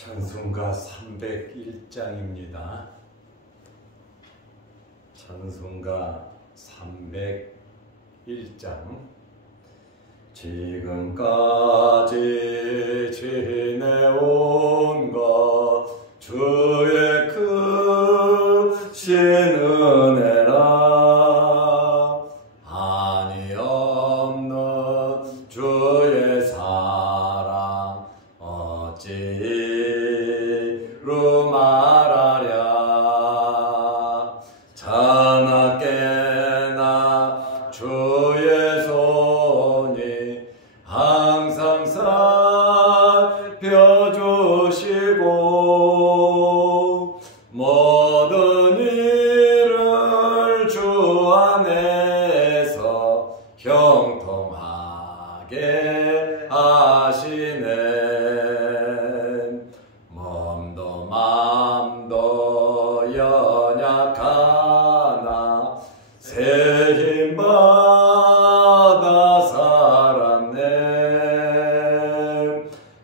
찬송가 301장입니다. 찬송가 301장. 지금까지 지내온 것 주의 크신 은혜라. 한이 없는 주의 사랑 어찌로 말하랴. 자나깨나 주의 손이 항상 살펴주시고 모든 일을 주 안에서 형통하게 하시네. 몸도 맘도 연약하나 새 힘 받아 살았네.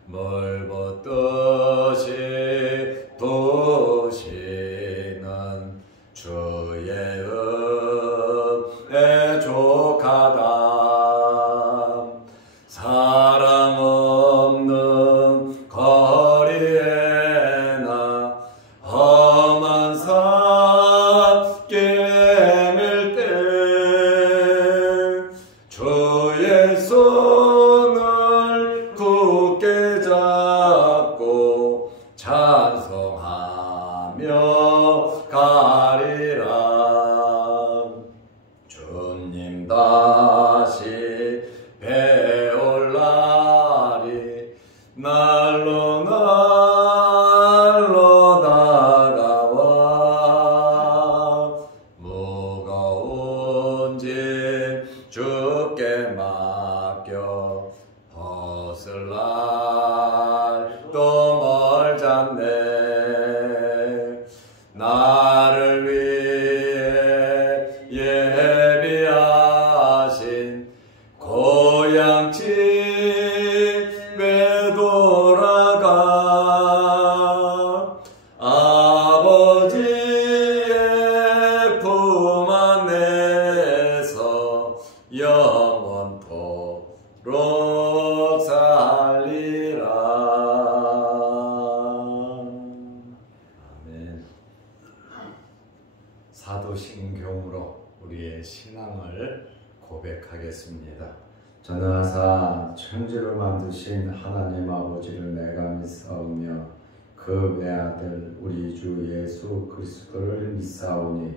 물 붓듯이 부시는 주의 은혜 족하다. 사랑 없는 거리에나 험한 산길 헤맬 때 주의 손을 굳게 잡고 찬송하며 가리라. 주님 다시 배올 날이 날로 다가와. 무거운 짐 주께 맡겨 벗을 날도 멀잖네. 나를 위해 예비하신 고향 집에 돌아가. 아버지의 품 안에서 영원토록 살리라. 아멘. 사도신경으로 우리의 신앙을 고백하겠습니다. 전하사 천지를 만드신 하나님 아버지를 내가 믿사오며 그 외아들 우리 주 예수 그리스도를 믿사오니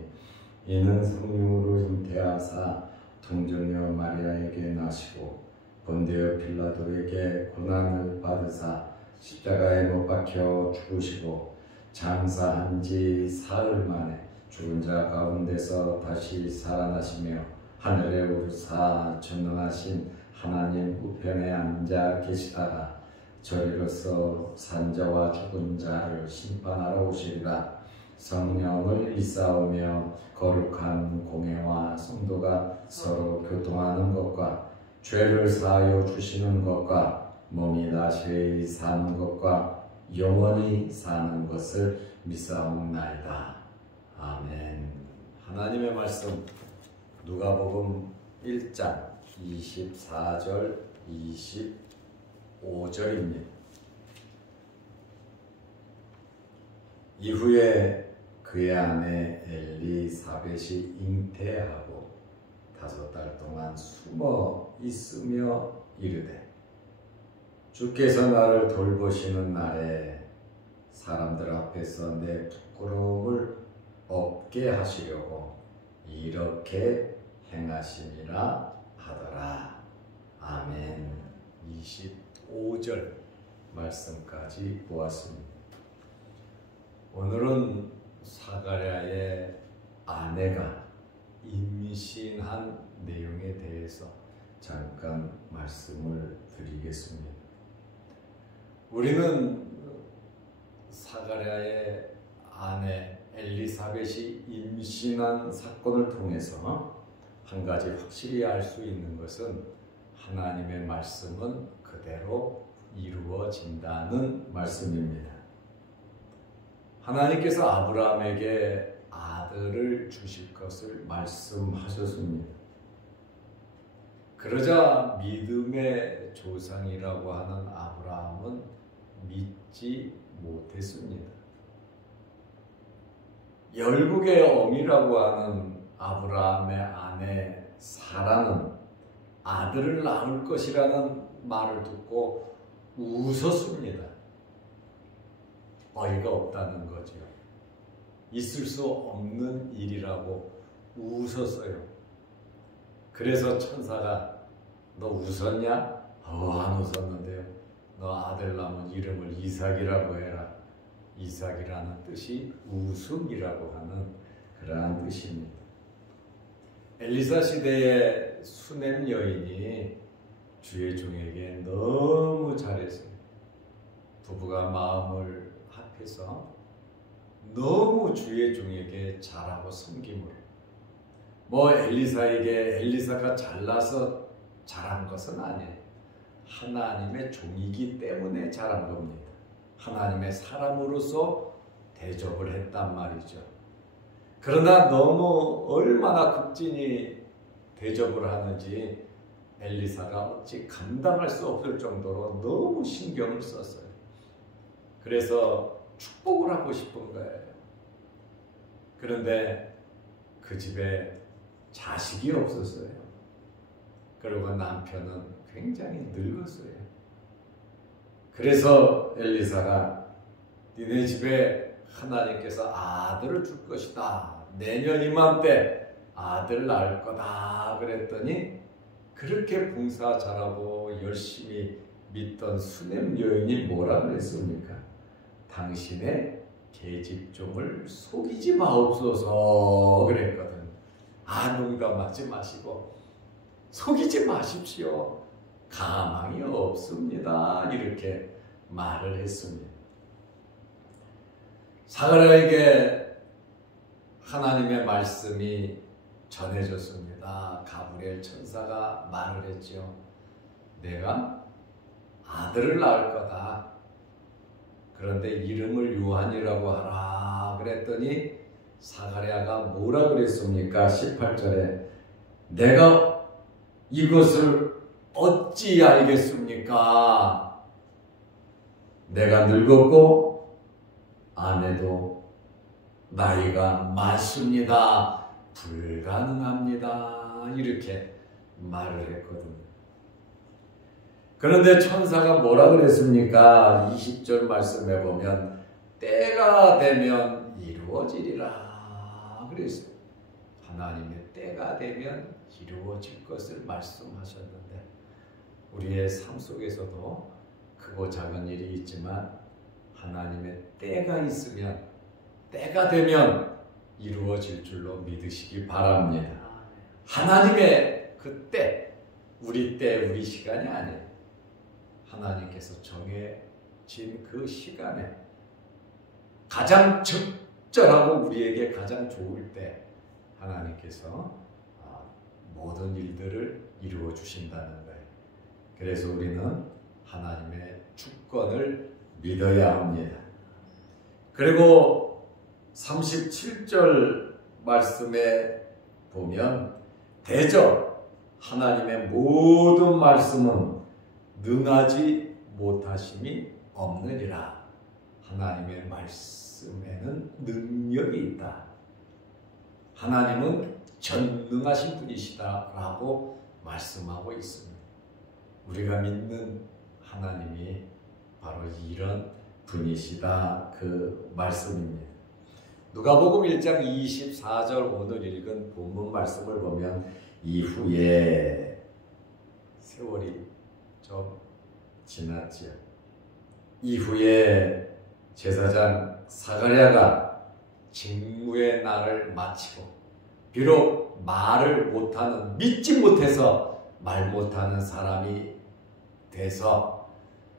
이는 성령으로 잉태하사 동정녀 마리아에게 나시고 본디오 빌라도에게 고난을 받으사 십자가에 못 박혀 죽으시고 장사한 지 사흘 만에 죽은 자 가운데서 다시 살아나시며 하늘에 오르사 전능하신 하나님 우편에 앉아 계시다가 저리로서 산자와 죽은 자를 심판하러 오시리라. 성령을 믿사오며 거룩한 공회와 성도가 서로 교통하는 것과 죄를 사하여 주시는 것과 몸이 다시 사는 것과 영원히 사는 것을 믿사옵나이다. 아멘. 하나님의 말씀 누가복음 1장 24절 25절입니다. 이후에 그의 아내 엘리사벳이 잉태하고 5달 동안 숨어 있으며 이르되 주께서 나를 돌보시는 날에 사람들 앞에서 내 부끄러움을 없게 하시려고 이렇게 행하심이라 하더라. 아멘. 25절 말씀까지 보았습니다. 오늘은 사가랴의 아내가 임신한 내용에 대해서 잠깐 말씀을 드리겠습니다. 우리는 사가랴의 아내 엘리사벳이 임신한 사건을 통해서 한 가지 확실히 알 수 있는 것은 하나님의 말씀은 그대로 이루어진다는 말씀입니다. 하나님께서 아브라함에게 아들을 주실 것을 말씀하셨습니다. 그러자 믿음의 조상이라고 하는 아브라함은 믿지 못했습니다. 열국의 어미라고 하는 아브라함의 아내 사라는 아들을 낳을 것이라는 말을 듣고 웃었습니다. 어이가 없다는 거죠. 있을 수 없는 일이라고 웃었어요. 그래서 천사가 너 웃었냐? 안 웃었는데요. 너 아들 낳으면 이름을 이삭이라고 해라. 이삭이라는 뜻이 웃음이라고 하는 그러한 뜻입니다. 엘리사 시대의 수넴 여인이 주의 종에게 너무 잘했어요. 부부가 마음을 합해서 너무 주의 종에게 잘하고 섬김으로 엘리사가 잘나서 잘한 것은 아니에요. 하나님의 종이기 때문에 잘한 겁니다. 하나님의 사람으로서 대접을 했단 말이죠. 그러나 너무 얼마나 극진히 대접을 하는지 엘리사가 어찌 감당할 수 없을 정도로 너무 신경을 썼어요. 그래서 축복을 하고 싶은 거예요. 그런데 그 집에 자식이 없었어요. 그리고 남편은 굉장히 늙었어요. 그래서 엘리사가 니네 집에 하나님께서 아들을 줄 것이다. 내년 이맘때 아들 낳을 거다. 그랬더니 그렇게 봉사 잘하고 열심히 믿던 수넴 여인이 뭐라 그랬습니까? 당신의 계집종을 속이지 마옵소서 그랬거든. 농담하지 마시고 속이지 마십시오. 가망이 없습니다. 이렇게 말을 했습니다. 사가랴에게 하나님의 말씀이 전해졌습니다. 가브리엘 천사가 말을 했죠. 내가 아들을 낳을 거다. 그런데 이름을 요한이라고 하라. 그랬더니 사가랴가 뭐라 그랬습니까? 18절에 내가 이것을 어찌 알겠습니까? 내가 늙었고 아내도 나이가 많습니다. 불가능합니다. 이렇게 말을 했거든요. 그런데 천사가 뭐라 그랬습니까? 20절 말씀해 보면 때가 되면 이루어지리라 그랬어요. 하나님의 때가 되면 이루어질 것을 말씀하셨는데 우리의 삶 속에서도 크고 작은 일이 있지만 하나님의 때가 있으면 때가 되면 이루어질 줄로 믿으시기 바랍니다. 하나님의 그 때, 우리 시간이 아니에요. 하나님께서 정해진 그 시간에 가장 적절하고 우리에게 가장 좋을 때 하나님께서 모든 일들을 이루어 주신다는 거예요. 그래서 우리는 하나님의 주권을 믿어야 합니다. 그리고 37절 말씀에 보면 대저 하나님의 모든 말씀은 능하지 못하심이 없느니라. 하나님의 말씀에는 능력이 있다. 하나님은 전능하신 분이시다라고 말씀하고 있습니다. 우리가 믿는 하나님이 바로 이런 분이시다 그 말씀입니다. 누가복음 1장 24절 오늘 읽은 본문 말씀을 보면 이후에 세월이 좀 지났지요. 이후에 제사장 사가랴가 직무의 날을 마치고 비록 말을 못하는 믿지 못해서 말 못하는 사람이 돼서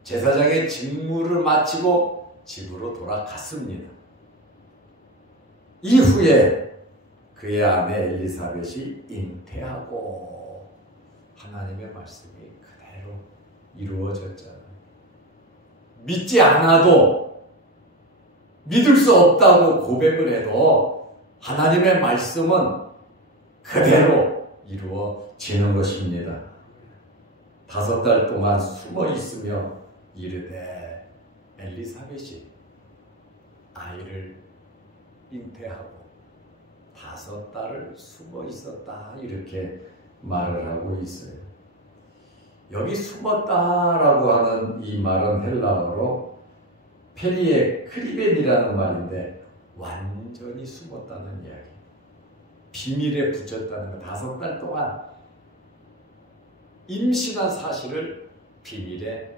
제사장의 직무를 마치고 집으로 돌아갔습니다. 이후에 그의 아내 엘리사벳이 잉태하고 하나님의 말씀이 그대로 이루어졌잖아요. 믿지 않아도 믿을 수 없다고 고백을 해도 하나님의 말씀은 그대로 이루어지는 것입니다. 5달 동안 숨어 있으며 이르되 엘리사벳이 아이를 잉태하고 5달을 숨어 있었다 이렇게 말을 하고 있어요. 여기 숨었다라고 하는 이 말은 헬라어로 페리에 크리벤이라는 말인데 완전히 숨었다는 이야기. 비밀에 붙였다는 거. 5달 동안 임신한 사실을 비밀에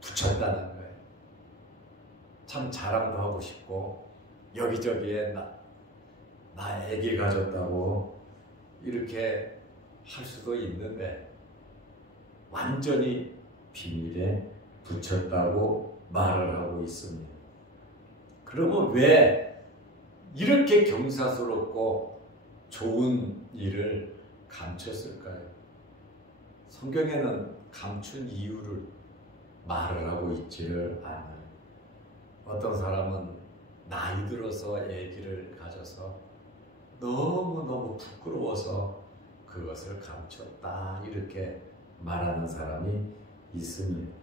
붙였다는 거예요. 참 자랑도 하고 싶고 여기저기에 나 아기 가졌다고 이렇게 할 수도 있는데 완전히 비밀에 붙였다고 말을 하고 있습니다. 그러면 왜 이렇게 경사스럽고 좋은 일을 감췄을까요? 성경에는 감춘 이유를 말을 하고 있지를 않아요. 어떤 사람은 나이 들어서 아기를 가져서 너무너무 부끄러워서 그것을 감췄다 이렇게 말하는 사람이 있습니다.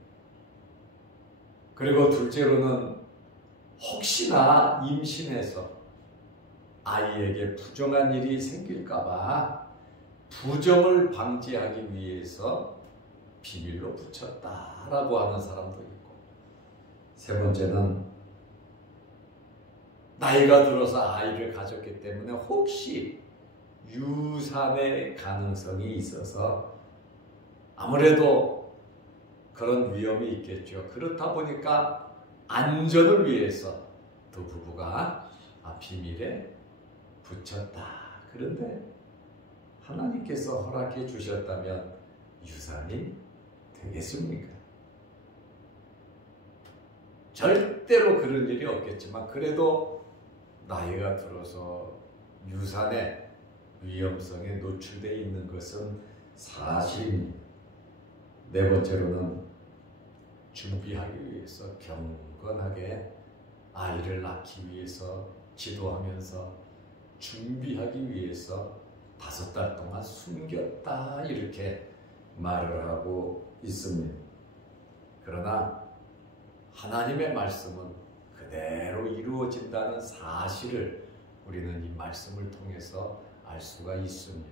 그리고 둘째로는 혹시나 임신해서 아이에게 부정한 일이 생길까봐 부정을 방지하기 위해서 비밀로 붙였다라고 하는 사람도 있고, 세 번째는 나이가 들어서 아이를 가졌기 때문에 혹시 유산의 가능성이 있어서 아무래도 그런 위험이 있겠죠. 그렇다 보니까 안전을 위해서 두 부부가 비밀에 붙였다. 그런데 하나님께서 허락해 주셨다면 유산이 되겠습니까? 절대로 그런 일이 없겠지만 그래도 나이가 들어서 유산의 위험성에 노출되어 있는 것은 사실입니다. 네 번째로는 준비하기 위해서 경건하게 아이를 낳기 위해서 기도하면서 준비하기 위해서 5달 동안 숨겼다 이렇게 말을 하고 있습니다. 그러나 하나님의 말씀은 그대로 이루어진다는 사실을 우리는 이 말씀을 통해서 알 수가 있습니다.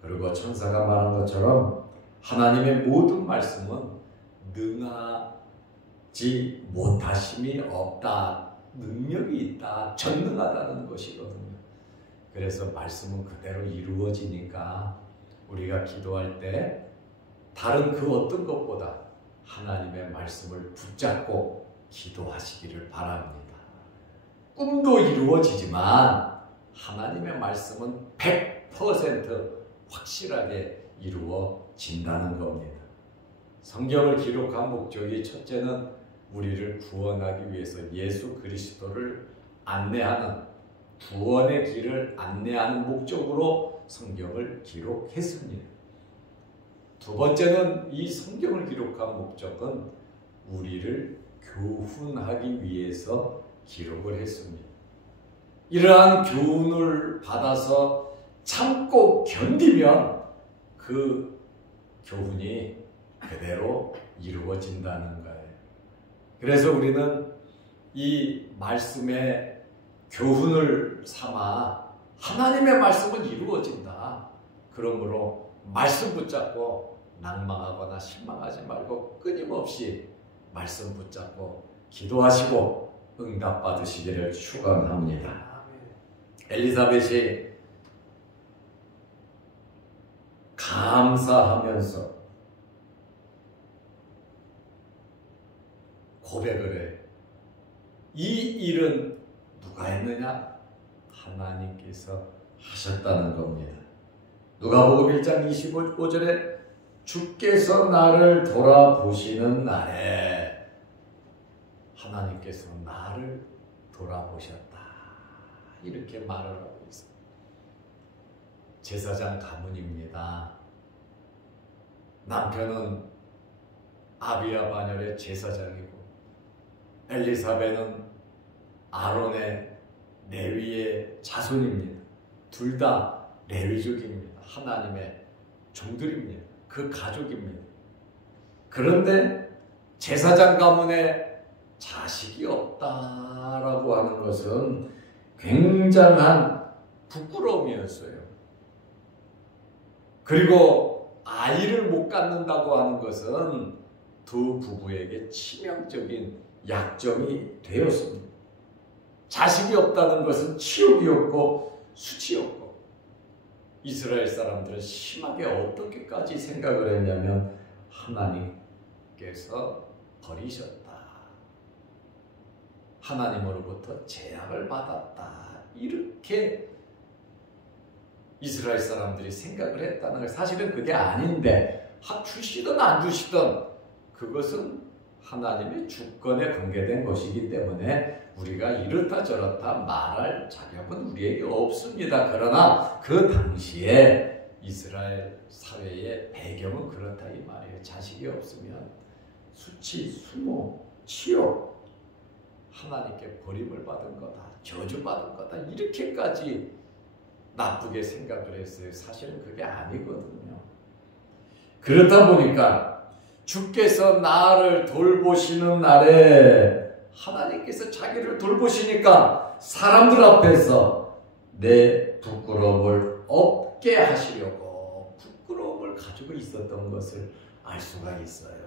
그리고 천사가 말한 것처럼 하나님의 모든 말씀은 능하지 못하심이 없다, 능력이 있다, 전능하다는 것이거든요. 그래서 말씀은 그대로 이루어지니까 우리가 기도할 때 다른 그 어떤 것보다 하나님의 말씀을 붙잡고 기도하시기를 바랍니다. 꿈도 이루어지지만 하나님의 말씀은 100% 확실하게 이루어진다는 겁니다. 성경을 기록한 목적이 첫째는 우리를 구원하기 위해서 예수 그리스도를 안내하는 구원의 길을 안내하는 목적으로 성경을 기록했습니다. 두 번째는 이 성경을 기록한 목적은 우리를 교훈하기 위해서 기록을 했습니다. 이러한 교훈을 받아서 참고 견디면 그 교훈이 그대로 이루어진다는 거예요. 그래서 우리는 이 말씀의 교훈을 삼아 하나님의 말씀은 이루어진다. 그러므로 말씀 붙잡고 낭망하거나 실망하지 말고 끊임없이 말씀 붙잡고 기도하시고 응답 받으시기를 축원합니다. 엘리사벳이 감사하면서 고백을 해. 이 일은 누가 했느냐? 하나님께서 하셨다는 겁니다. 누가복음 1장 25절에 주께서 나를 돌아보시는 날에 하나님께서 나를 돌아보셨다. 이렇게 말을 하고 있습니다. 제사장 가문입니다. 남편은 아비야 바녀의 제사장이고 엘리사벳은 아론의 레위의 자손입니다. 둘 다 레위족입니다. 하나님의 종들입니다. 그 가족입니다. 그런데 제사장 가문에 자식이 없다라고 하는 것은 굉장한 부끄러움이었어요. 그리고 아이를 못 갖는다고 하는 것은 두 부부에게 치명적인 약점이 되었습니다. 자식이 없다는 것은 치욕이었고 수치였고, 이스라엘 사람들은 심하게 어떻게까지 생각을 했냐면 하나님께서 버리셨다, 하나님으로부터 제약을 받았다, 이렇게 이스라엘 사람들이 생각을 했다는 걸, 사실은 그게 아닌데 주시든 안 주시든 그것은 하나님의 주권에 관계된 것이기 때문에 우리가 이렇다 저렇다 말할 자격은 우리에게 없습니다. 그러나 그 당시에 이스라엘 사회의 배경은 그렇다 이 말이에요. 자식이 없으면 수치, 수모, 치욕, 하나님께 버림을 받은 거다, 저주받은 거다, 이렇게까지 나쁘게 생각을 했어요. 사실은 그게 아니거든요. 그렇다 보니까 주께서 나를 돌보시는 날에 하나님께서 자기를 돌보시니까 사람들 앞에서 내 부끄러움을 없게 하시려고 부끄러움을 가지고 있었던 것을 알 수가 있어요.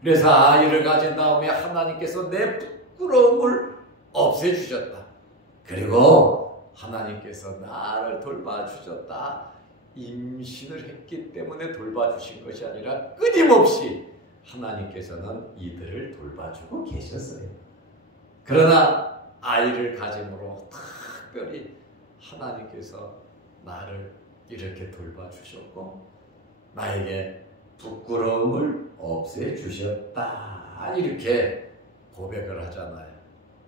그래서 아이를 가진 다음에 하나님께서 내 부끄러움을 없애주셨다. 그리고 하나님께서 나를 돌봐주셨다. 임신을 했기 때문에 돌봐주신 것이 아니라 끊임없이 하나님께서는 이들을 돌봐주고 계셨어요. 그러나 아이를 가짐으로 특별히 하나님께서 나를 이렇게 돌봐주셨고 나에게 부끄러움을 없애주셨다, 이렇게 고백을 하잖아요.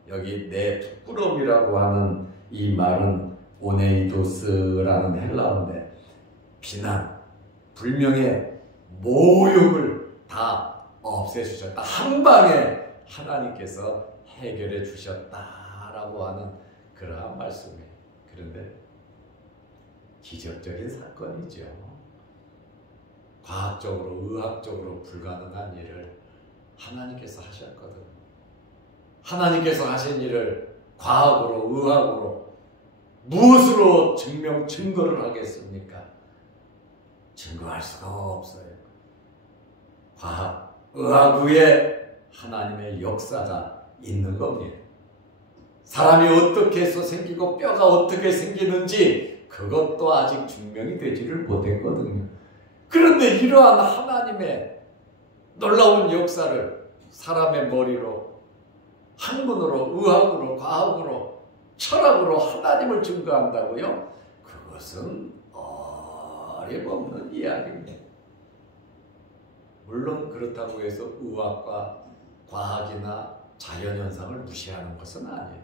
여기 내 부끄러움이라고 하는 이 말은 오네이도스라는 헬라어인데 비난, 불명예, 모욕을 다 없애주셨다, 한 방에 하나님께서 해결해 주셨다라고 하는 그러한 말씀이에요. 그런데 기적적인 사건이죠. 과학적으로, 의학적으로 불가능한 일을 하나님께서 하셨거든요. 하나님께서 하신 일을 과학으로, 의학으로 무엇으로 증거를 하겠습니까? 증거할 수가 없어요. 과학, 의학 위에 하나님의 역사가 있는 겁니다. 사람이 어떻게 해서 생기고 뼈가 어떻게 생기는지 그것도 아직 증명이 되지를 못했거든요. 그런데 이러한 하나님의 놀라운 역사를 사람의 머리로, 학문으로, 의학으로, 과학으로, 철학으로 하나님을 증거한다고요? 그것은 어림없는 이야기입니다. 물론 그렇다고 해서 의학과 과학이나 자연현상을 무시하는 것은 아니에요.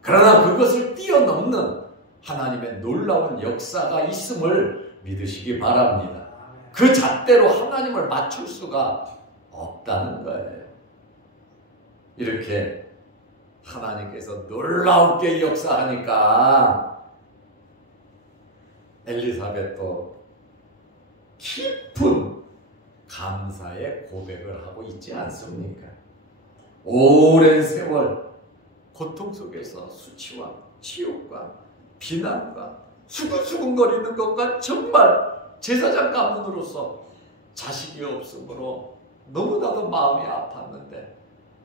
그러나 그것을 뛰어넘는 하나님의 놀라운 역사가 있음을 믿으시기 바랍니다. 그 잣대로 하나님을 맞출 수가 없다는 거예요. 이렇게 하나님께서 놀라우게 역사하니까 엘리사벳도 깊은 감사의 고백을 하고 있지 않습니까? 오랜 세월 고통 속에서 수치와 치욕과 비난과 수근수근거리는 것과 정말 제사장 가문으로서 자식이 없으므로 너무나도 마음이 아팠는데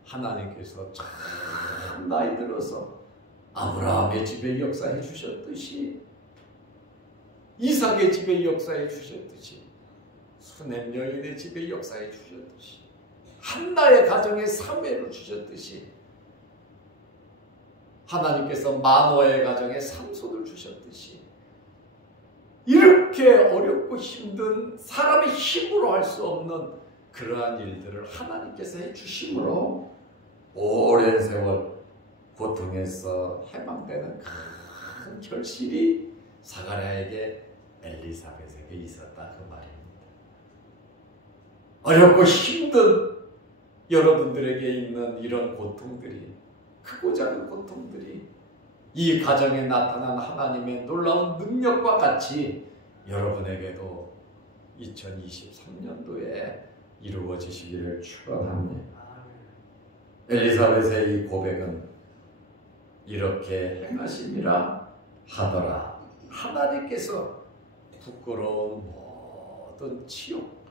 하나님께서 참 나이 들어서 아브라함의 집에 역사해 주셨듯이, 이삭의 집에 역사해 주셨듯이, 수냄 여인의 집에 역사해 주셨듯이, 한나의 가정에 사매를 주셨듯이, 하나님께서 마노아의 가정에 삼손을 주셨듯이, 이렇게 어렵고 힘든 사람의 힘으로 할 수 없는 그러한 일들을 하나님께서 해주심으로 오랜 세월 고통에서 해방되는 큰 결실이 사가랴에게, 엘리사벳에게 있었다, 그 말입니다. 어렵고 힘든 여러분들에게 있는 이런 고통들이 크고 작은 고통들이 이 가정에 나타난 하나님의 놀라운 능력과 같이 여러분에게도 2023년도에 이루어지시기를 축원합니다. 엘리사벳의 이 고백은 이렇게 행하심이라 하더라. 하나님께서 부끄러운 모든 치욕,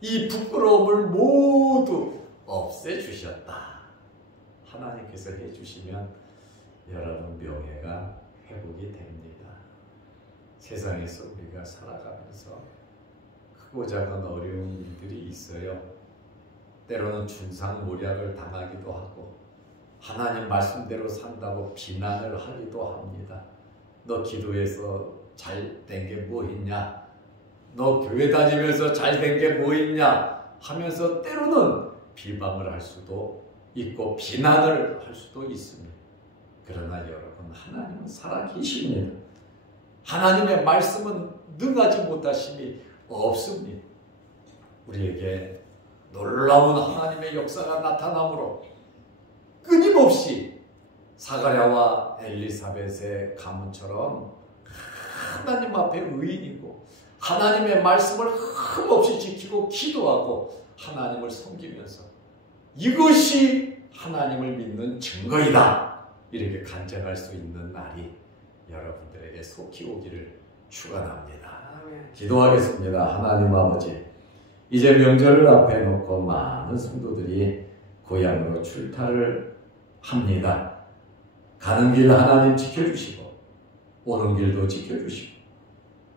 이 부끄러움을 모두 없애주셨다. 하나님께서 해주시면 여러분 명예가 회복이 됩니다. 세상에서 우리가 살아가면서 크고 작은 어려운 일들이 있어요. 때로는 준상모략을 당하기도 하고 하나님 말씀대로 산다고 비난을 하기도 합니다. 너 기도해서 잘 된 게 뭐 있냐? 너 교회 다니면서 잘 된 게 뭐 있냐? 하면서 때로는 비방을 할 수도 있고 비난을 할 수도 있습니다. 그러나 여러분, 하나님은 살아계십니다. 하나님의 말씀은 능하지 못하심이 없습니다. 우리에게 놀라운 하나님의 역사가 나타나므로 끊임없이 사가랴와 엘리사벳의 가문처럼 하나님 앞에 의인이고 하나님의 말씀을 흠없이 지키고 기도하고 하나님을 섬기면서 이것이 하나님을 믿는 증거이다, 이렇게 간증할 수 있는 날이 여러분들에게 속히 오기를 축원합니다. 기도하겠습니다. 하나님 아버지, 이제 명절을 앞에 놓고 많은 성도들이 고향으로 출타를 합니다. 가는 길 하나님 지켜주시고 오는 길도 지켜주시고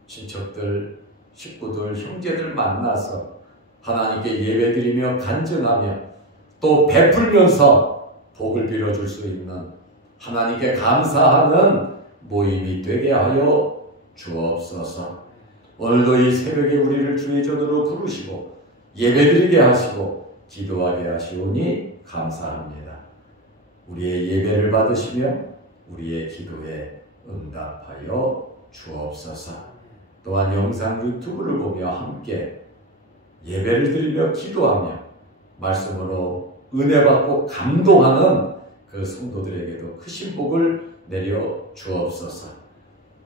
친척들, 식구들, 형제들 만나서 하나님께 예배드리며 간증하며 또 베풀면서 복을 빌어줄 수 있는 하나님께 감사하는 모임이 되게 하여 주옵소서. 오늘도 이 새벽에 우리를 주의 전으로 부르시고 예배드리게 하시고 기도하게 하시오니 감사합니다. 우리의 예배를 받으시며 우리의 기도에 응답하여 주옵소서. 또한 영상 유튜브를 보며 함께 예배를 드리며 기도하며 말씀으로 은혜받고 감동하는 그 성도들에게도 크신 복을 내려 주옵소서.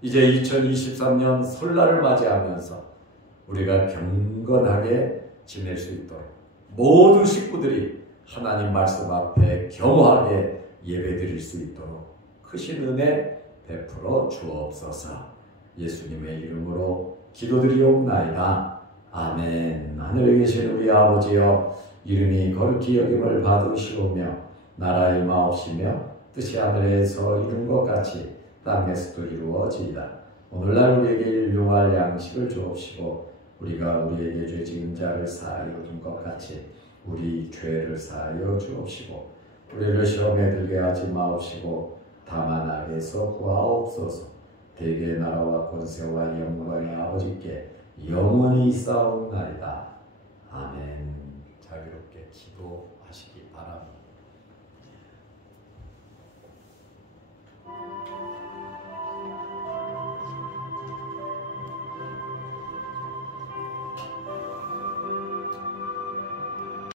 이제 2023년 설날을 맞이하면서 우리가 경건하게 지낼 수 있도록 모든 식구들이 하나님 말씀 앞에 겸허하게 예배드릴 수 있도록 크신 은혜 베풀어 주옵소서. 예수님의 이름으로 기도드리옵나이다. 아멘. 하늘에 계신 우리 아버지여, 이름이 거룩히 여김을 받으시오며 나라의 임하옵시며 뜻이 하늘에서 이룬 것 같이 땅에서도 이루어지이다. 오늘날 우리에게 일용할 양식을 주옵시고 우리가 우리에게 죄 지은 자를 사하여 준 것 같이 우리 죄를 사하여 주옵시고 우리를 시험에 들게 하지 마옵시고 다만 악에서 구하옵소서. 대개의 나라와 권세와 영광의 아버지께 영원히 있사옵나이다. 아멘. 자유롭게 기도하시기 바랍니다.